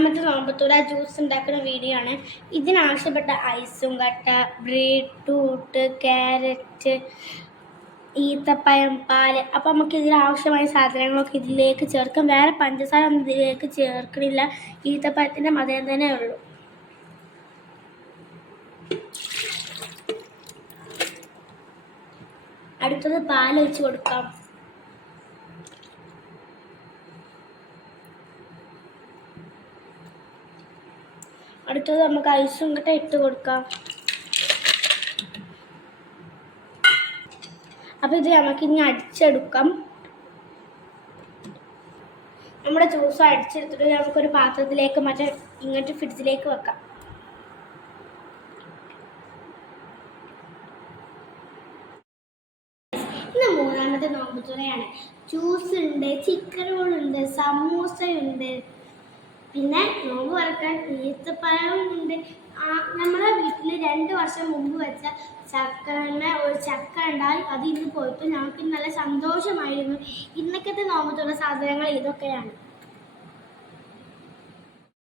മൂന്നാമത്തെ നോമ്പത്തൂര ജ്യൂസ് ഉണ്ടാക്കുന്ന വീഡിയോ ആണ്. ഇതിനാവശ്യപ്പെട്ട ഐസും കട്ട, ബീട്രൂട്ട്, ക്യാരറ്റ്, ഈത്തപ്പഴം, പാല്. അപ്പോൾ നമുക്ക് ഇതിനാവശ്യമായ സാധനങ്ങളൊക്കെ ഇതിലേക്ക് ചേർക്കാം. വേറെ പഞ്ചസാര ഒന്നും ഇതിലേക്ക് ചേർക്കണില്ല. ഈത്തപ്പഴത്തിൻ്റെ മധുരം തന്നെ ഉള്ളൂ. അടുത്തത് പാൽ ഒഴിച്ച് കൊടുക്കാം. അടുത്തത് നമുക്ക് ഐസും കട്ട ഇട്ട് കൊടുക്കാം. അപ്പോൾ ഇത് നമുക്ക് ഇനി അടിച്ചെടുക്കാം. നമ്മുടെ ജ്യൂസ് അടിച്ചെടുത്തിട്ട് നമുക്കൊരു പാത്രത്തിലേക്ക് ഇങ്ങോട്ട് ഫ്രിഡ്ജിലേക്ക് വെക്കാം. ഇന്ന് മൂന്നാമത്തെ നോമ്പുതുറയാണ്. ജ്യൂസ് ഉണ്ട്, ചിക്കൻ റോളുണ്ട്, സമൂസയുണ്ട്, പിന്നെ നോമ്പ് തുറക്കാൻ ഈത്തപ്പഴവും ഉണ്ട്. നമ്മളെ വീട്ടിൽ 2 വർഷം മുമ്പ് വെച്ച ഒരു ചക്ക ഉണ്ടായി. അത് ഇന്ന് പോയിട്ട് ഞങ്ങൾക്ക് നല്ല സന്തോഷമായിരുന്നു. ഇന്നൊക്കത്തെ നോമ്പുതുറ സാധനങ്ങൾ ഇതൊക്കെയാണ്.